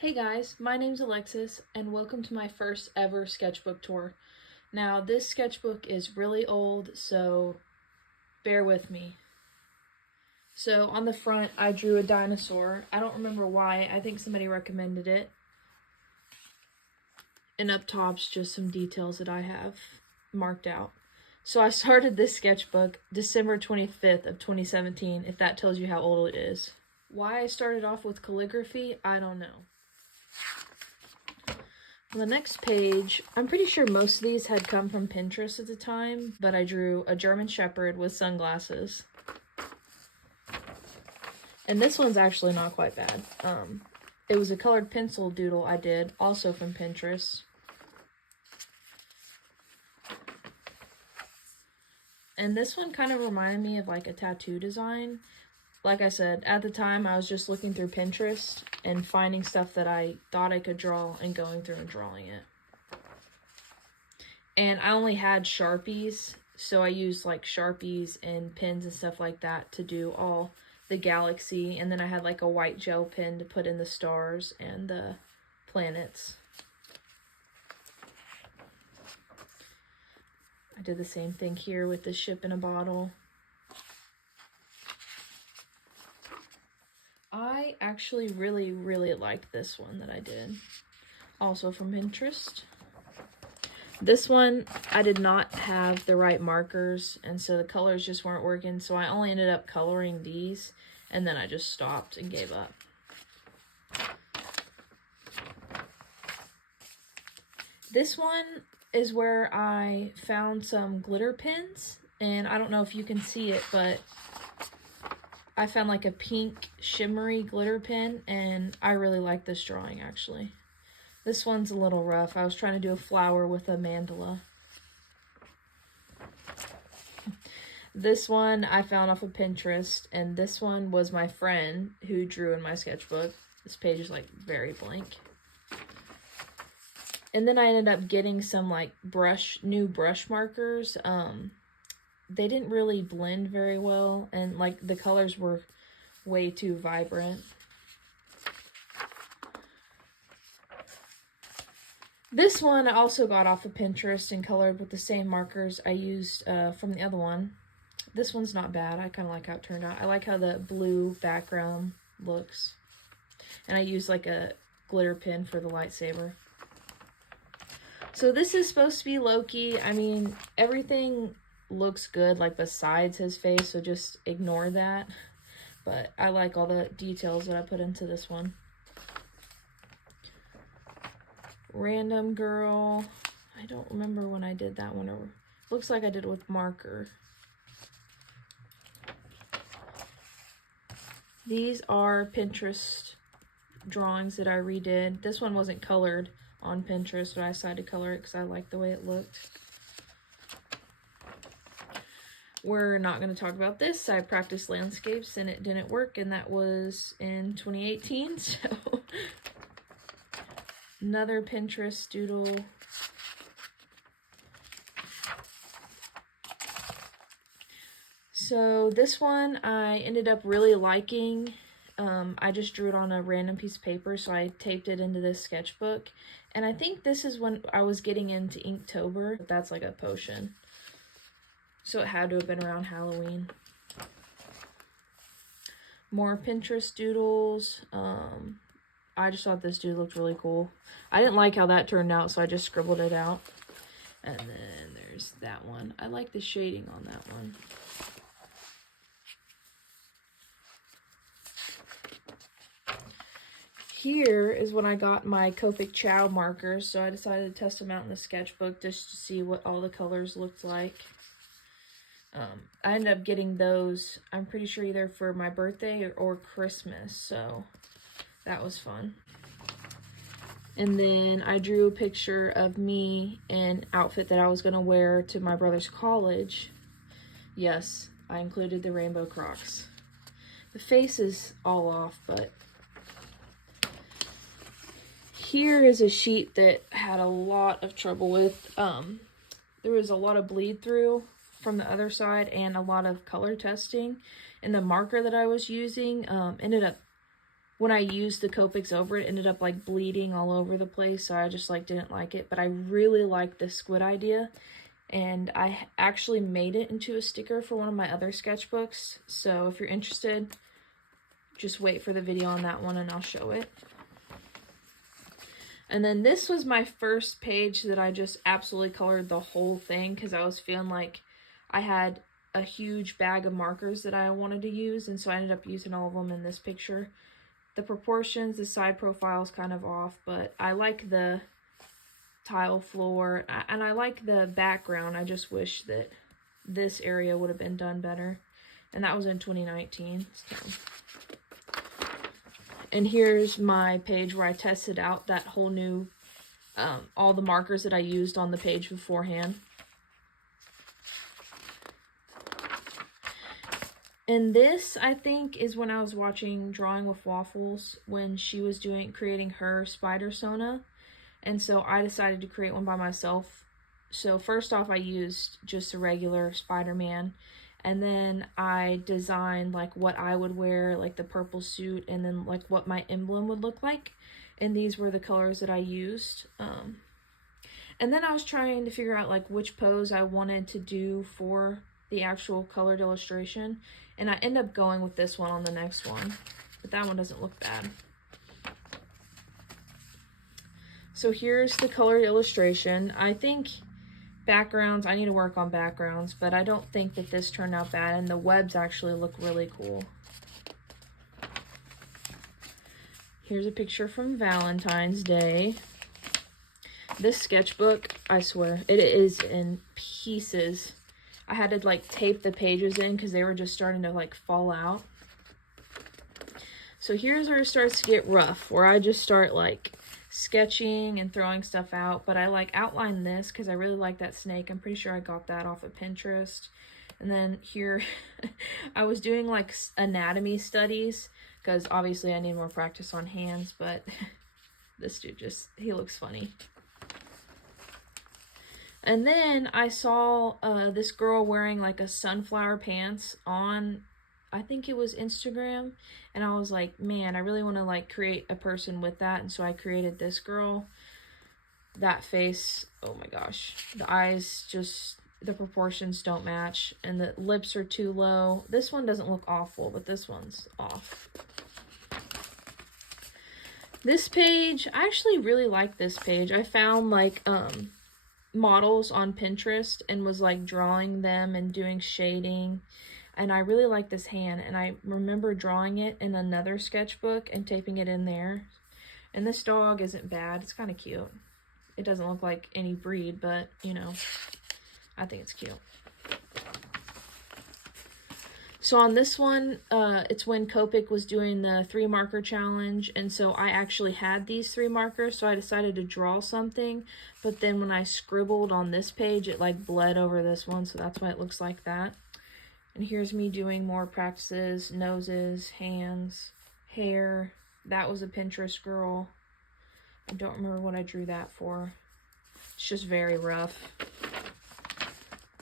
Hey guys, my name's Alexis and welcome to my first ever sketchbook tour. Now this sketchbook is really old, so bear with me. So on the front I drew a dinosaur. I don't remember why, I think somebody recommended it. And up top's just some details that I have marked out. So I started this sketchbook December 25th of 2017, if that tells you how old it is. Why I started off with calligraphy, I don't know. On the next page, I'm pretty sure most of these had come from Pinterest at the time, but I drew a German Shepherd with sunglasses. And this one's actually not quite bad. It was a colored pencil doodle I did, also from Pinterest. And this one kind of reminded me of like a tattoo design. Like I said, at the time I was just looking through Pinterest and finding stuff that I thought I could draw and going through and drawing it. And I only had Sharpies, so I used like Sharpies and pens and stuff like that to do all the galaxy. And then I had like a white gel pen to put in the stars and the planets. I did the same thing here with the ship in a bottle. I actually really like this one that I did. Also from Pinterest. This one, I did not have the right markers, and so the colors just weren't working, so I only ended up coloring these, and then I just stopped and gave up. This one is where I found some glitter pens, and I don't know if you can see it, but I found like a pink shimmery glitter pen, and I really like this drawing actually. This one's a little rough. I was trying to do a flower with a mandala. This one I found off of Pinterest, and this one was my friend who drew in my sketchbook. This page is like very blank. And then I ended up getting some like new brush markers. They didn't really blend very well, and like the colors were way too vibrant. This one I also got off of Pinterest and colored with the same markers I used from the other one. This one's not bad. I kind of like how it turned out. I like how the blue background looks. And I used like a glitter pen for the lightsaber. So this is supposed to be Loki. I mean, everything looks good like besides his face, so just ignore that. But I like all the details that I put into this one. Random girl. I don't remember when I did that one, or looks like I did it with marker. These are Pinterest drawings that I redid. This one wasn't colored on Pinterest, but I decided to color it because I liked the way it looked. We're not going to talk about this. I practiced landscapes and it didn't work, and that was in 2018, so another Pinterest doodle. So this one I ended up really liking. I just drew it on a random piece of paper, so I taped it into this sketchbook. And I think this is when I was getting into Inktober. That's like a potion. So it had to have been around Halloween. More Pinterest doodles. I just thought this dude looked really cool. I didn't like how that turned out, so I just scribbled it out. And then there's that one. I like the shading on that one. Here is when I got my Copic Chow markers, so I decided to test them out in the sketchbook just to see what all the colors looked like. I ended up getting those, I'm pretty sure either for my birthday or Christmas, so that was fun. And then I drew a picture of me in an outfit that I was going to wear to my brother's college. Yes, I included the rainbow Crocs. The face is all off, but here is a sheet that I had a lot of trouble with. There was a lot of bleed through from the other side and a lot of color testing, and the marker that I was using ended up when I used the Copics over it, ended up like bleeding all over the place, so I just like didn't like it. But I really like this squid idea, and I actually made it into a sticker for one of my other sketchbooks. So if you're interested, just wait for the video on that one and I'll show it. And then this was my first page that I just absolutely colored the whole thing, because I was feeling like I had a huge bag of markers that I wanted to use, and so I ended up using all of them in this picture. The proportions, the side profile is kind of off, but I like the tile floor, and I like the background. I just wish that this area would have been done better. And that was in 2019. So. And here's my page where I tested out that whole new, all the markers that I used on the page beforehand. And this, I think, is when I was watching Drawing with Waffles, when she was creating her spider Sona. And so I decided to create one by myself. So first off, I used just a regular Spider-Man. And then I designed like what I would wear, like the purple suit, and then like what my emblem would look like. And these were the colors that I used. And then I was trying to figure out like which pose I wanted to do for the actual colored illustration. And I end up going with this one on the next one. But that one doesn't look bad. So here's the colored illustration. I think backgrounds, I need to work on backgrounds, but I don't think that this turned out bad, and the webs actually look really cool. Here's a picture from Valentine's Day. This sketchbook, I swear, it is in pieces. I had to like tape the pages in because they were just starting to like fall out. So here's where it starts to get rough, where I just start like sketching and throwing stuff out, but I like outline this because I really like that snake. I'm pretty sure I got that off of Pinterest. And then here I was doing like anatomy studies because obviously I need more practice on hands, but this dude just, he looks funny. And then I saw this girl wearing like a sunflower pants on, I think it was Instagram, and I was like, man, I really want to like create a person with that. And so I created this girl. That face, oh my gosh, the eyes just, the proportions don't match, and the lips are too low. This one doesn't look awful, but this one's off. This page, I actually really like this page. I found like models on Pinterest and was like drawing them and doing shading. And I really like this hand, and I remember drawing it in another sketchbook and taping it in there. And this dog isn't bad. It's kind of cute. It doesn't look like any breed, but, you know, I think it's cute. So on this one, it's when Copic was doing the 3 marker challenge, and so I actually had these 3 markers, so I decided to draw something, but then when I scribbled on this page, it like bled over this one, so that's why it looks like that. And here's me doing more practices, noses, hands, hair. That was a Pinterest girl. I don't remember what I drew that for. It's just very rough.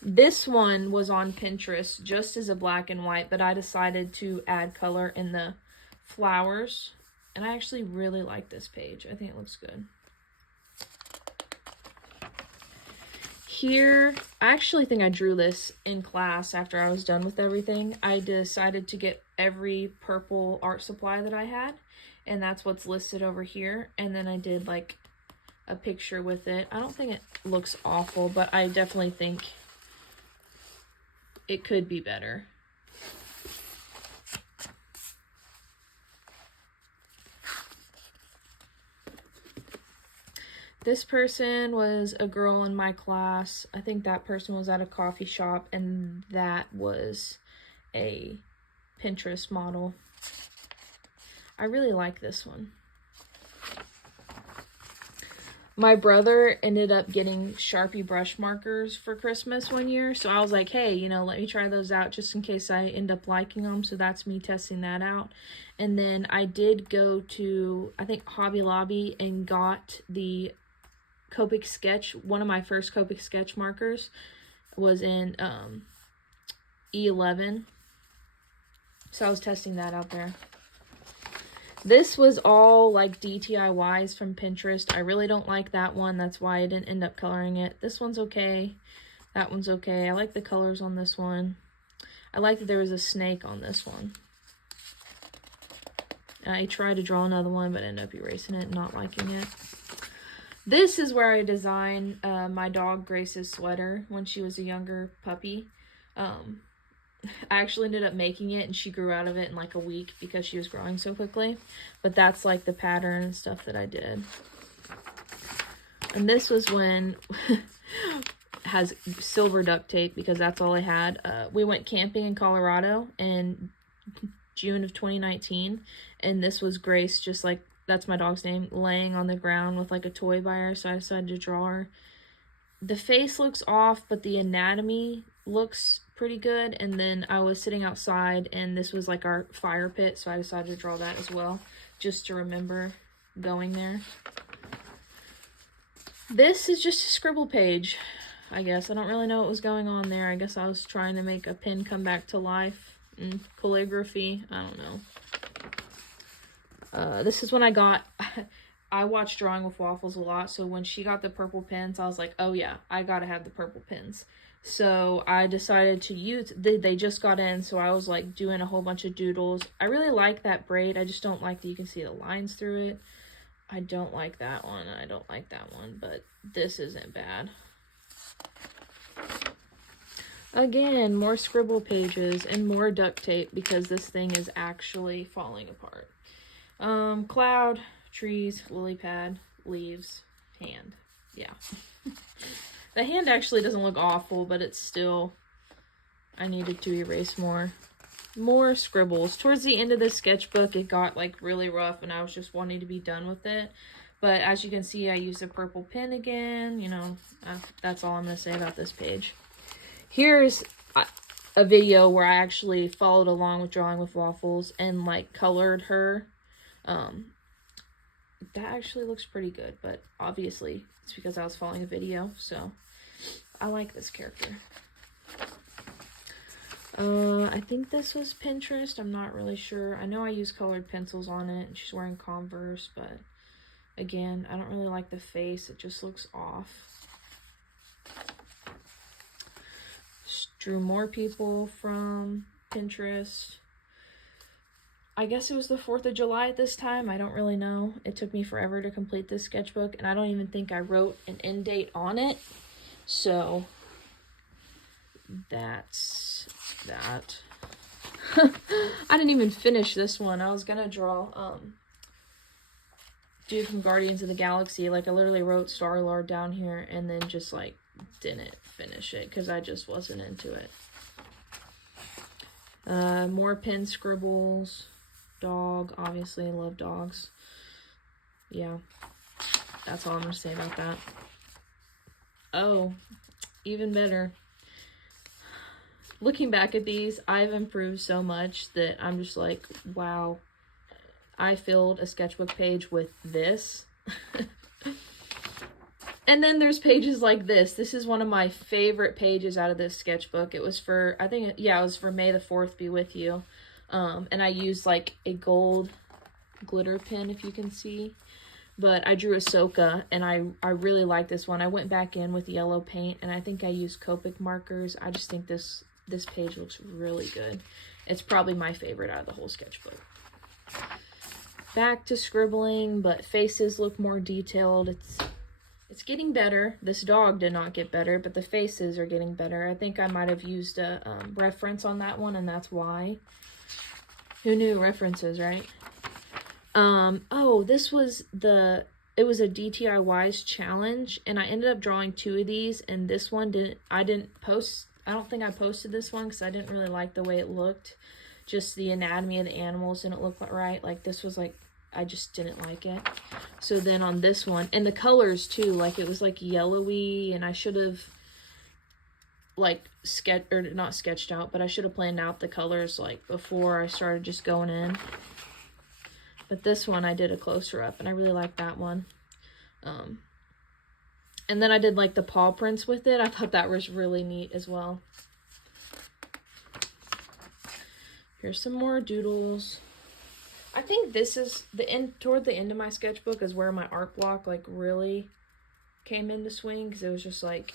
This one was on Pinterest just as a black and white, but I decided to add color in the flowers. And I actually really like this page. I think it looks good. Here, I actually think I drew this in class after I was done with everything. I decided to get every purple art supply that I had, and that's what's listed over here. And then I did like a picture with it. I don't think it looks awful, but I definitely think it could be better. This person was a girl in my class. I think that person was at a coffee shop, and that was a Pinterest model. I really like this one. My brother ended up getting Sharpie brush markers for Christmas one year, so I was like, hey, you know, let me try those out just in case I end up liking them. So that's me testing that out. And then I did go to, I think, Hobby Lobby and got the Copic sketch. One of my first Copic sketch markers was in E11, so I was testing that out there. This was all like DIYs from Pinterest. I really don't like that one. That's why I didn't end up coloring it. This one's okay. That one's okay. I like the colors on this one. I like that there was a snake on this one. I tried to draw another one, but ended up erasing it and not liking it. This is where I designed my dog Grace's sweater when she was a younger puppy. I actually ended up making it, and she grew out of it in like a week because she was growing so quickly. But that's like the pattern and stuff that I did. And this was when... has silver duct tape because that's all I had. We went camping in Colorado in June of 2019, and this was Grace, just like, that's my dog's name, laying on the ground with like a toy by her, so I decided to draw her. The face looks off, but the anatomy looks pretty good. And then I was sitting outside, and this was like our fire pit, so I decided to draw that as well, just to remember going there. This is just a scribble page, I guess. I don't really know what was going on there. I guess I was trying to make a pin come back to life. Calligraphy, I don't know. This is when I got... I watched Drawing with Waffles a lot, so when she got the purple pins, I was like, oh yeah, I gotta have the purple pins. So I decided to use... They just got in, so I was like doing a whole bunch of doodles. I really like that braid. I just don't like that you can see the lines through it. I don't like that one. I don't like that one, but this isn't bad. Again, more scribble pages and more duct tape because this thing is actually falling apart. Cloud, trees, lily pad, leaves, hand. Yeah. The hand actually doesn't look awful, but it's still... I needed to erase more. More scribbles. Towards the end of this sketchbook, it got like really rough and I was just wanting to be done with it. But as you can see, I used a purple pen again. You know, that's all I'm going to say about this page. Here's a video where I actually followed along with Drawing with Waffles and like colored her. That actually looks pretty good, but obviously it's because I was following a video, so I like this character. I think this was Pinterest. I'm not really sure. I know I used colored pencils on it, and she's wearing Converse, but again, I don't really like the face. It just looks off. Just drew more people from Pinterest. I guess it was the 4th of July at this time. I don't really know. It took me forever to complete this sketchbook, and I don't even think I wrote an end date on it. So that's that. I didn't even finish this one. I was gonna draw dude from Guardians of the Galaxy. Like, I literally wrote Star-Lord down here and then just like didn't finish it because I just wasn't into it. More pen scribbles. Dog, obviously, I love dogs. Yeah, that's all I'm gonna say about that. Oh, even better. Looking back at these, I've improved so much that I'm just like, wow, I filled a sketchbook page with this. And then there's pages like this. This is one of my favorite pages out of this sketchbook. It was for, I think, yeah, it was for May the 4th Be With You. And I used like a gold glitter pen, if you can see. But I drew Ahsoka, and I really like this one. I went back in with yellow paint, and I think I used Copic markers. I just think this page looks really good. It's probably my favorite out of the whole sketchbook. Back to scribbling, but faces look more detailed. It's getting better. This dog did not get better, but the faces are getting better. I think I might have used a reference on that one, and that's why. Who knew references, right? Oh, this was it was a DIYs challenge, and I ended up drawing 2 of these, and this one I don't think I posted this one because I didn't really like the way it looked. Just the anatomy of the animals didn't look right. Like, this was like, I just didn't like it. So then on this one, and the colors too, like it was like yellowy, and I should have like not sketched out, but I should have planned out the colors like before I started just going in. But this one I did a closer up, and I really like that one. And then I did like the paw prints with it. I thought that was really neat as well. Here's some more doodles. I think this is toward the end of my sketchbook is where my art block like really came into swing, because it was just like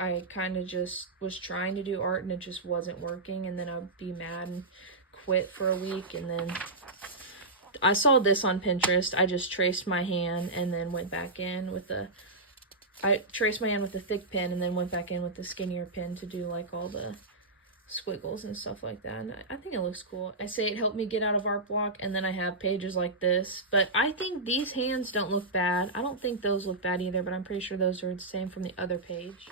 I kind of just was trying to do art and it just wasn't working, and then I'd be mad and quit for a week. And then I saw this on Pinterest. I just traced my hand and then went back in with the thick pen and then went back in with the skinnier pen to do like all the squiggles and stuff like that. And I think it looks cool. I say it helped me get out of art block, and then I have pages like this. But I think these hands don't look bad. I don't think those look bad either, but I'm pretty sure those are the same from the other page.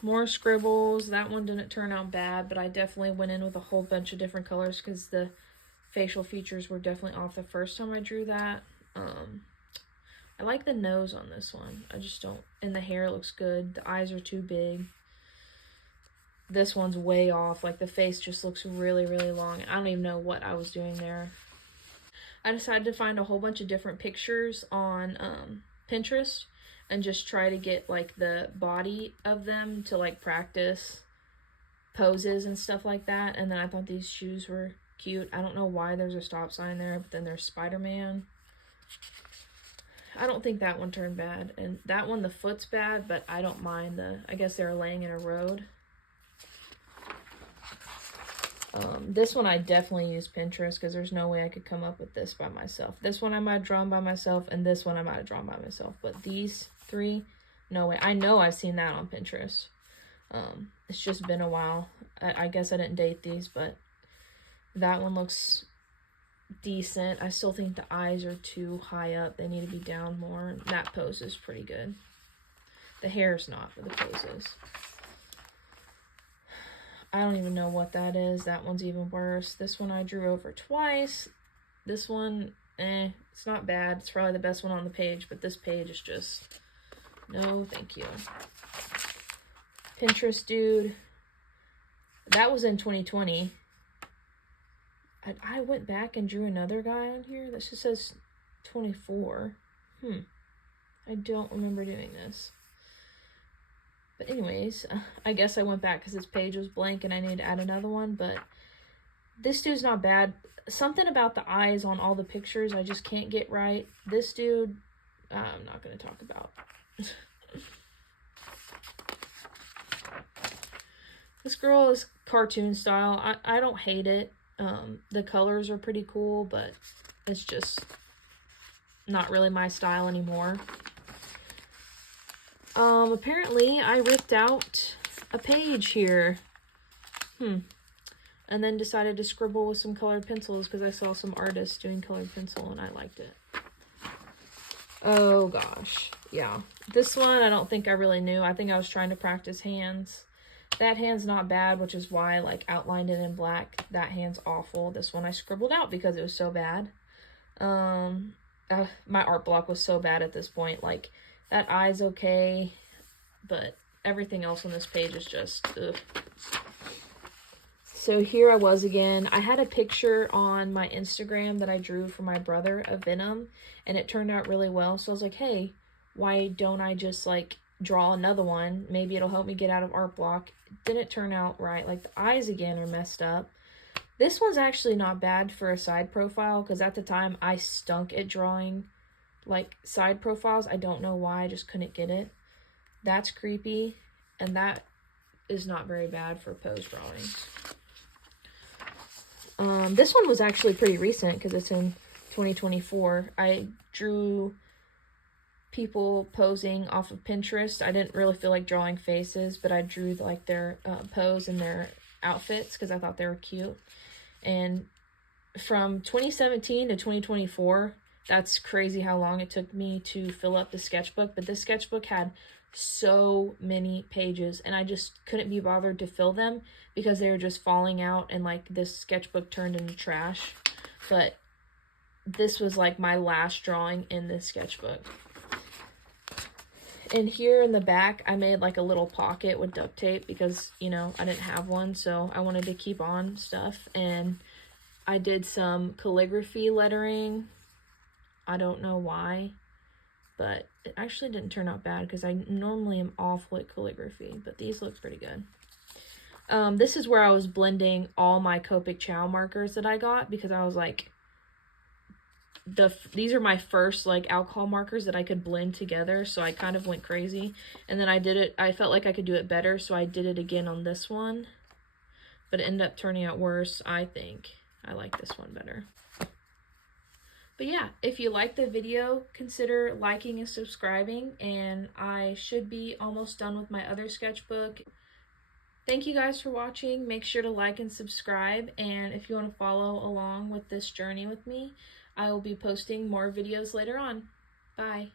More scribbles. That one didn't turn out bad, but I definitely went in with a whole bunch of different colors because the facial features were definitely off the first time I drew that. I like the nose on this one. I just don't, and the hair looks good. The eyes are too big. This one's way off. Like the face just looks really, really long. I don't even know what I was doing there. I decided to find a whole bunch of different pictures on Pinterest and just try to get like the body of them to like practice poses and stuff like that. And then I thought these shoes were cute. I don't know why there's a stop sign there, but then there's Spider-Man. I don't think that one turned bad. And that one, the foot's bad, but I don't mind I guess they were laying in a road. This one I definitely used Pinterest because there's no way I could come up with this by myself. This one I might have drawn by myself, and this one I might have drawn by myself. But these three, no way. I know I've seen that on Pinterest. It's just been a while. I guess I didn't date these, but that one looks decent. I still think the eyes are too high up. They need to be down more. That pose is pretty good. The hair's not, but the pose is. I don't even know what that is. That one's even worse. This one I drew over twice. This one, it's not bad. It's probably the best one on the page, but this page is just, no thank you. Pinterest dude. That was in 2020. I went back and drew another guy on here. This just says 24. I don't remember doing this. But anyways, I guess I went back because this page was blank and I need to add another one. But this dude's not bad. Something about the eyes on all the pictures I just can't get right. This dude, I'm not going to talk about. This girl is cartoon style. I don't hate it. The colors are pretty cool, but it's just not really my style anymore. Apparently I ripped out a page here. And then decided to scribble with some colored pencils because I saw some artists doing colored pencil and I liked it. Oh gosh. Yeah. This one I don't think I really knew. I think I was trying to practice hands. That hand's not bad, which is why I like outlined it in black. That hand's awful. This one I scribbled out because it was so bad. My art block was so bad at this point. Like, that eye's okay, but everything else on this page is just, ugh. So here I was again. I had a picture on my Instagram that I drew for my brother of Venom, and it turned out really well. So I was like, hey, why don't I just, like, draw another one? Maybe it'll help me get out of art block. It didn't turn out right. Like, the eyes, again, are messed up. This one's actually not bad for a side profile, because at the time, I stunk at drawing, like, side profiles. I don't know why. I just couldn't get it. That's creepy, and that is not very bad for pose drawings. This one was actually pretty recent because it's in 2024. I drew people posing off of Pinterest. I didn't really feel like drawing faces, but I drew like their pose and their outfits because I thought they were cute. And from 2017 to 2024, that's crazy how long it took me to fill up the sketchbook. But this sketchbook had so many pages and I just couldn't be bothered to fill them because they were just falling out and like this sketchbook turned into trash. But this was like my last drawing in this sketchbook. And here in the back, I made like a little pocket with duct tape because, you know, I didn't have one. So I wanted to keep on stuff. And I did some calligraphy lettering. I don't know why, but it actually didn't turn out bad because I normally am awful at calligraphy, but these look pretty good. This is where I was blending all my Copic Chow markers that I got, because I was like, these are my first like alcohol markers that I could blend together, so I kind of went crazy. And then I felt like I could do it better, so I did it again on this one, but it ended up turning out worse. I think I like this one better. But yeah, if you liked the video, consider liking and subscribing, and I should be almost done with my other sketchbook. Thank you guys for watching. Make sure to like and subscribe, and if you want to follow along with this journey with me, I will be posting more videos later on. Bye.